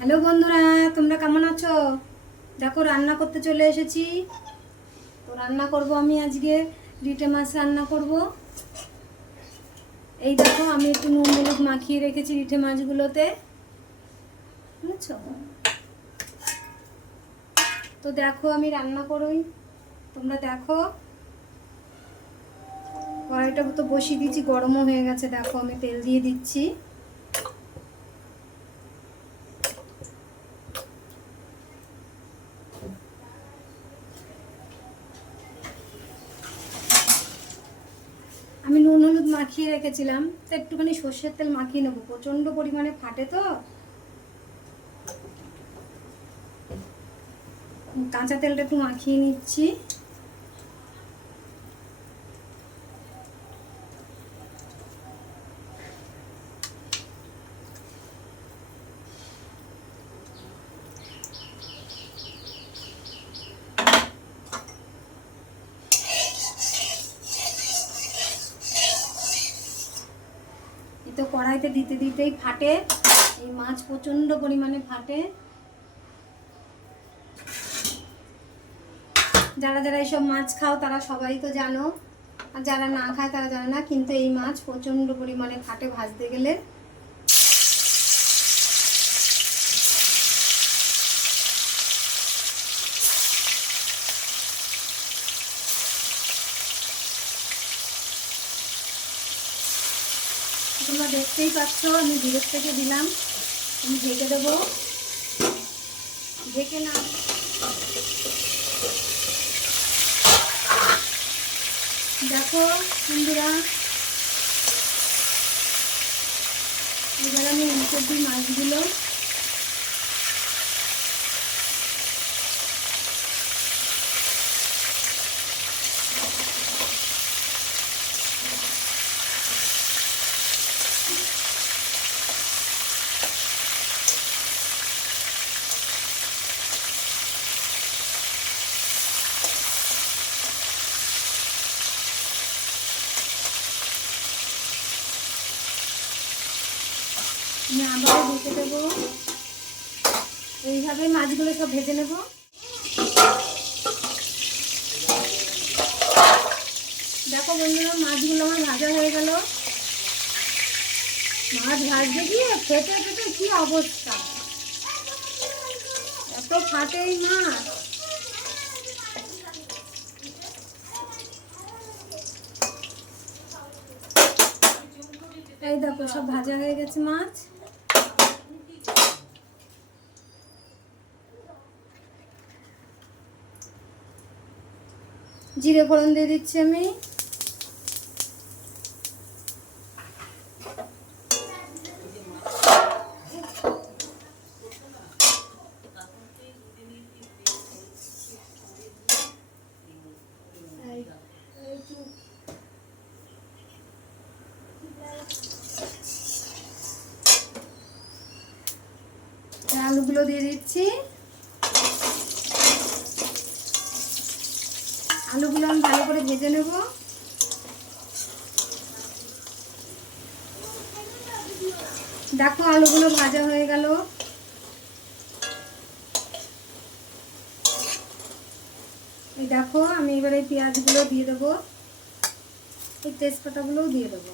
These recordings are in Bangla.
হ্যালো বন্ধুরা, তোমরা কেমন আছো? দেখো, রান্না করতে চলে এসেছি। তো রান্না করব আমি আজকে, রিটে মাছ রান্না করব। এই দেখো, আমি একটু নুন হলুদ মাখিয়ে রেখেছি রিঠে মাছগুলোতে। বুঝছ? তো দেখো, আমি রান্না করই। তোমরা দেখো। কড়াইটা তো বসিয়ে দিচ্ছি গরমও হয়ে গেছে, দেখো, আমি তেল দিয়ে দিচ্ছি আমি নুন হলুদ মাখিয়ে রেখেছিলাম, তো একটুখানি সর্ষের তেল মাখিয়ে নেব। প্রচণ্ড পরিমাণে ফাটে তো। কাঁচা তেলটা একটু মাখিয়ে নিচ্ছি এই তো কড়াইতে দিতে দিতেই ফাটে। এই মাছ প্রচণ্ড পরিমাণে ফাটে। যারা যারা এইসব মাছ খাও, তারা সবাই তো জানো। আর যারা না খায়, তারা জানে না। কিন্তু এই মাছ প্রচণ্ড পরিমাণে ফাটে ভাজতে গেলে তোমরা পাচ্ছ আমি ভিতর থেকে দিলাম। আমি ঢেকে দেবো। ঢেকে না। দেখো বন্ধুরা, এবার আমি উল্টে দিই মাছগুলো আবারও ঢেকে দেবো এইভাবে মাছগুলো সব ভেজে নেব। দেখো বন্ধুরা, মাছগুলো আমার ভাজা হয়ে গেল। মাছ ভাজতে গিয়ে ফেটে ফেটে কি অবস্থা? এত ফাটে এই মাছ। এই দেখো, সব ভাজা হয়ে গেছে মাছ। জিরে ফোড়ন দিয়ে দিচ্ছি আমি। আলুগুলো দিয়ে দিচ্ছি। আলুগুলো আমি ভালো করে ভেজে নেব। দেখো আলুগুলো ভাজা হয়ে গেল। এই দেখো, আমি এবার এই পেঁয়াজগুলো দিয়ে দেবো। এই তেজপাতাগুলোও দিয়ে দেবো।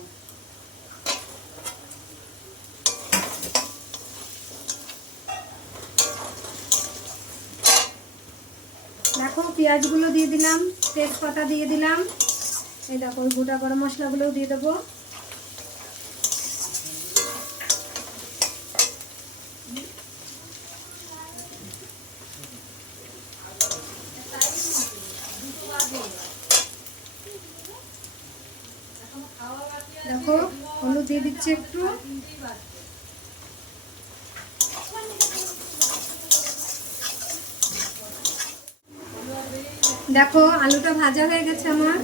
দেখো, পেঁয়াজগুলো দিয়ে দিলাম। তেজপাতা দিয়ে দিলাম। এই দেখো গোটা গরম মশলাগুলোও দিয়ে দেবো। দেখো, হলুদ দিয়ে দিচ্ছি একটু। দেখো, আলুটা ভাজা হয়ে গেছে আমার।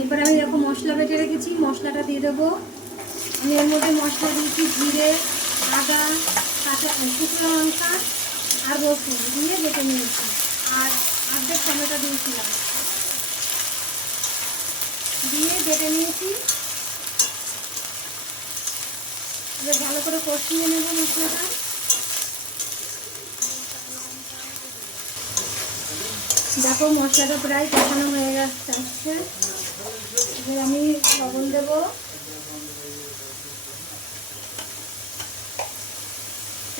এরপরে আমি দেখো মশলা বেটে রেখেছি, মশলাটা দিয়ে দেবো। আমি এর মধ্যে মশলা দিয়েছি জিরে, আদা, কাঁচা শুকনো লঙ্কা আর রসুন দিয়ে বেটে নিয়েছি। আর অর্ধেক টমেটো দিয়েছিলাম। দিয়ে বেটে নিয়েছি। ভালো করে কষিয়ে নেব মশলাটা। দেখো মশলাটা প্রায় কষানো হয়ে গেছে। আসছে এবার আমি লবণ দেবো।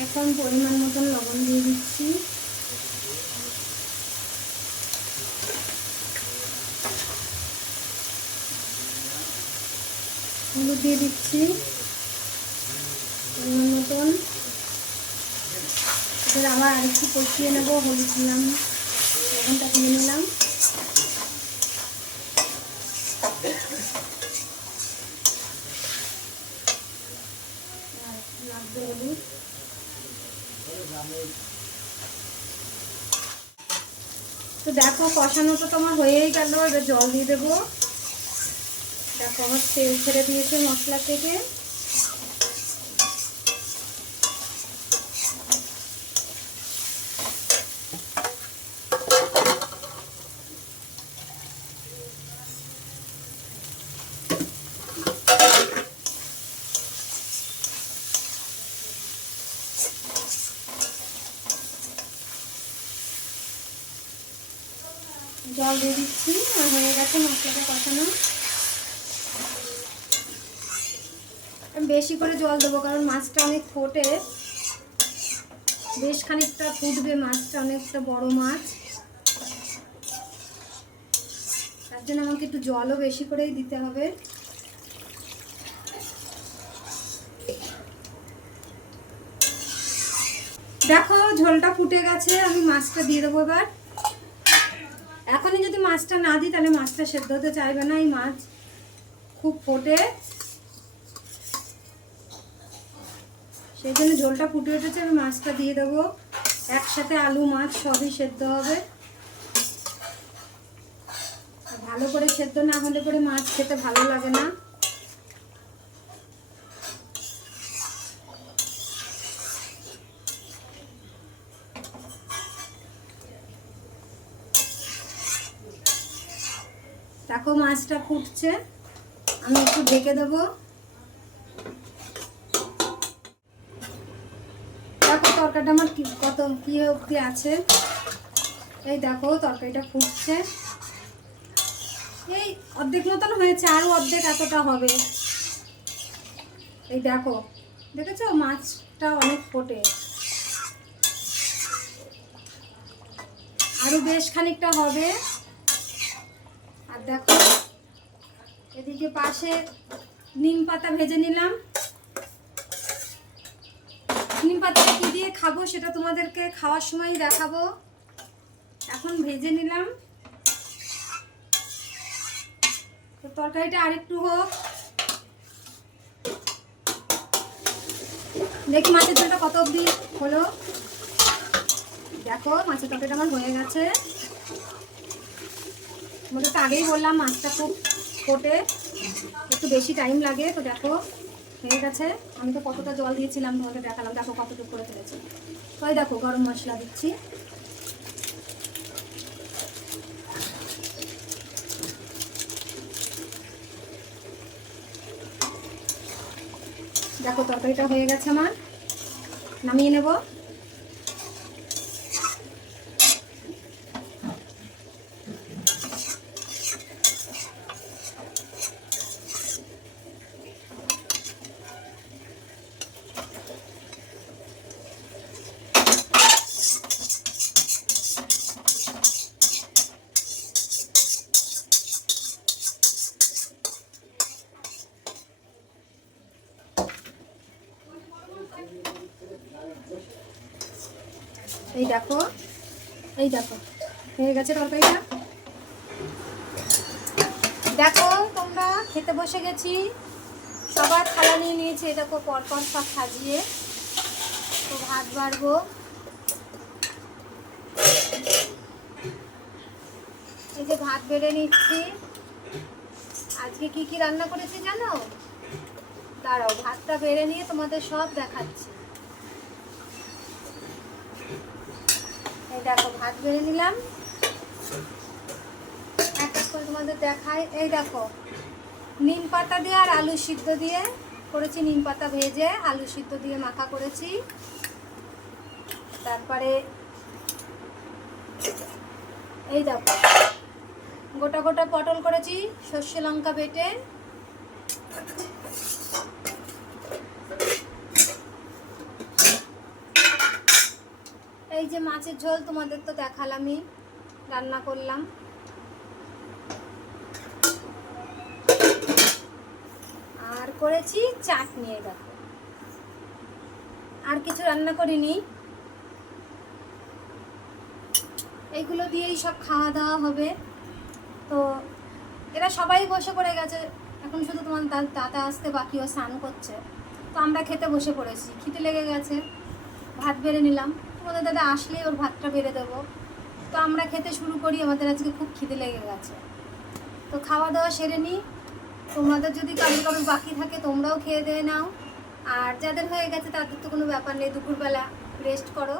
এখন পরিমাণ মতন লবণ দিয়ে দিচ্ছি। হলুদ দিয়ে দিচ্ছি। পরিমাণ মতন। এবার আবার আরেকটু কষিয়ে নেব হলুদ দিলাম। দিয়ে নিলাম। লাগবে তো দেখো কষানো তো তোমার হয়েই গেল, এবার জল দিয়ে দেবো। দেখো, আমার তেল ছেড়ে দিয়েছে মশলা থেকে। জল দিয়ে দিচ্ছি, আর হয়ে গেছে মশলাটা কষানো। বেশি করে জল দেবো, কারণ মাছটা অনেক ফোটে। বেশ খানিকটা ফুটবে মাছটা, অনেকটা বড় মাছ। তার জন্য আমাকে একটু জলও বেশি করেই দিতে হবে। দেখো, ঝোলটা ফুটে গেছে, আমি মাছটা দিয়ে দেবো এবার। এখনই যদি মাছটা না দিই, তাহলে মাছটা সেদ্ধ হতে চাইবে না এই মাছ। খুব ফোটে। সেই জন্য ঝোলটা ফুটে উঠেছে, আমি মাছটা দিয়ে দেবো। একসাথে আলু, মাছ সবই সেদ্ধ হবে। ভালো করে সেদ্ধ না হলে পরে মাছ খেতে ভালো লাগে না। দেখো মাছটা ফুটছে। আমি একটু ঢেকে দেবো। দেখো তরকারিটা আমার কত কি অবধি আছে? এই দেখো তরকারিটা ফুটছে। এই অর্ধেক মতন হয়েছে আরও অর্ধেক এতটা হবে। এই দেখো, দেখেছ? মাছটা অনেক ফোটে। আরও বেশ খানিকটা হবে। আর দেখো, এদিকে পাশে নিম পাতা ভেজে নিলাম। নিম পাতাটা কী দিয়ে খাব সেটা তোমাদেরকে খাওয়ার সময় দেখাবো। এখন ভেজে নিলাম। তো তরকারিটা আরেকটু হোক। দেখি মাছের ঝোলটা কত অবধি হলো। দেখো, মাছের তরকারিটা আমার হয়ে গেছে। তোমাদের তো আগেই বললাম, মাছটা খুব ফোটে, একটু বেশি টাইম লাগে, তো দেখো, হয়ে গেছে। আমি তো কতটা জল দিয়েছিলাম তোমাদের দেখালাম, দেখো কতটুকু করে ফেলেছি। তো দেখো, গরম মশলা দিচ্ছি। দেখো, তরকারিটা হয়ে গেছে আমার। নামিয়ে নেব। এই দেখো এই দেখো, হয়ে গেছে তরকারিটা। দেখো তোমরা, খেতে বসে গেছি। সবার থালা নিয়ে নিয়েছি দেখো পরপর সব সাজিয়ে তো ভাত বাড়বো। এই যে ভাত বেড়ে নিচ্ছি। আজকে কি কি রান্না করেছি জানো? দাঁড়াও, ভাতটা বেড়ে নিয়ে তোমাদের সব দেখাচ্ছি। দেখো, ভাত বেড়ে নিলাম। এক তোমাদের দেখাই। এই দেখো, নিম পাতা দিয়ে আর আলু সিদ্ধ দিয়ে করেছি নিম পাতা ভেজে, আলু সিদ্ধ দিয়ে মাখা করেছি। তারপরে এই দেখো, গোটা গোটা পটল করেছি, সর্ষে লঙ্কা বেটে। এই যে মাছের ঝোল তোমাদের তো দেখালামই, রান্না করলাম। আর করেছি চাটনি দেখো। আর কিছু রান্না করিনি। এইগুলো দিয়েই সব খাওয়া দাওয়া হবে। তো এরা সবাই বসে পড়ে গেছে। এখন শুধু তোমার দাদা আসতে বাকি, ও স্নান করছে। তো আমরা খেতে বসে পড়েছি। খিদে লেগে গেছে। ভাত বেড়ে নিলাম। তোমাদের দাদা আসলেই ওর ভাতটা বেড়ে দেবো। তো আমরা খেতে শুরু করি, আমাদের আজকে খুব খিদে লেগে গেছে। তো খাওয়া দাওয়া সেরে নিই তোমাদের যদি কারোর কারোর বাকি থাকে, তোমরাও খেয়ে দিয়ে নাও। আর যাদের হয়ে গেছে, তাদের তো কোনো ব্যাপার নেই, দুপুরবেলা রেস্ট করো।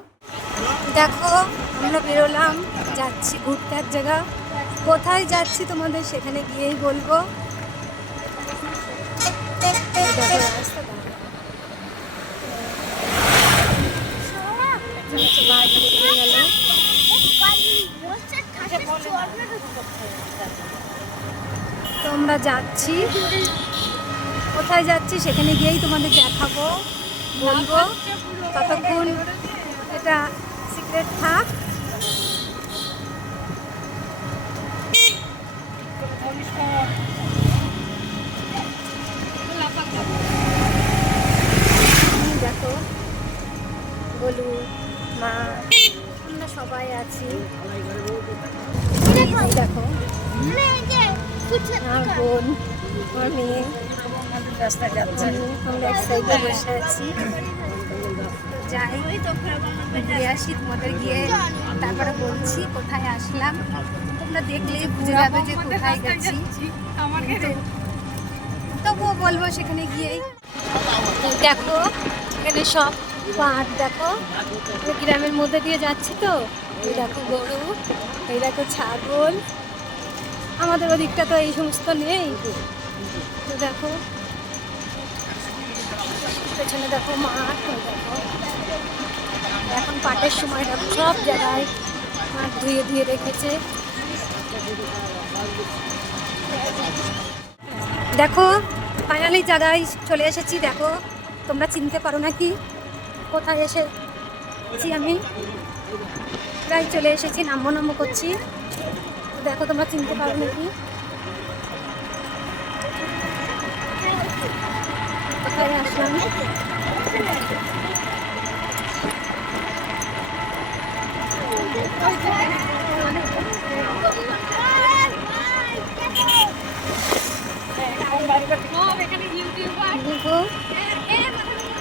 দেখো, আমরা বেরোলাম, যাচ্ছি ঘুরতে এক জায়গা। কোথায় যাচ্ছি তোমাদের সেখানে গিয়েই বলব। যাচ্ছি। কোথায় যাচ্ছি সেখানে গিয়েই তোমাদের দেখাবো, বলব। ততক্ষণ এটা সিক্রেট থাক। দেখো বলু মা সবাই আছি। দেখো। আমার বোন আমার মেয়ে। রাস্তায় যাচ্ছে আমরা এক সাইডে বসে আছি। যাই ঘুরে আসি তোমাদের গিয়ে তারপরে বলছি কোথায় আসলাম। তোমরা দেখলেই বুঝে যাবে যে কোথায় গেছি। তবুও বলব সেখানে গিয়েই। দেখো এখানে সব পাট দেখো। গ্রামের মধ্যে দিয়ে যাচ্ছি তো। এই দেখো গরু এই দেখো ছাগল। আমাদের ওদিকটা তো এই সমস্ত নেই। তো দেখো। পেছনে দেখো মাঠ দেখো। এখন পাটের সময় দেখো সব জায়গায় মাঠ ধুয়ে ধুয়ে রেখেছে। দেখো ফাইনালি জায়গায় চলে এসেছি, দেখো। তোমরা চিনতে পারো নাকি? কোথায় এসেছি আমি? প্রায় চলে এসেছি নাম্বো নাম্বো করছি। দেখো তোমরা চিনতে পারো নাকি? কোথায় আসলাম।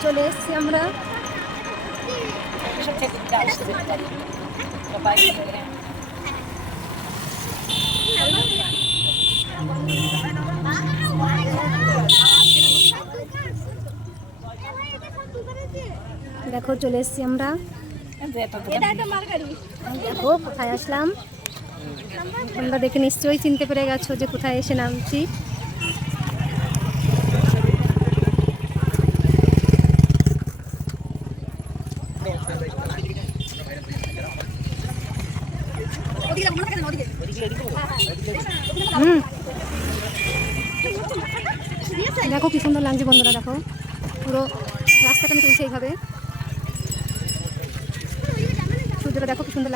চলে এসেছি আমরা। দেখো, চলে এসছি আমরা। দেখো, কোথায় আসলাম? আমরা দেখে নিশ্চয়ই চিনতে পেরে গেছো যে কোথায় এসে নামছি হুম দেখো কি সুন্দর লাগছে বন্ধুরা দেখো পুরো রাস্তাটা আমি তুলছি এইভাবে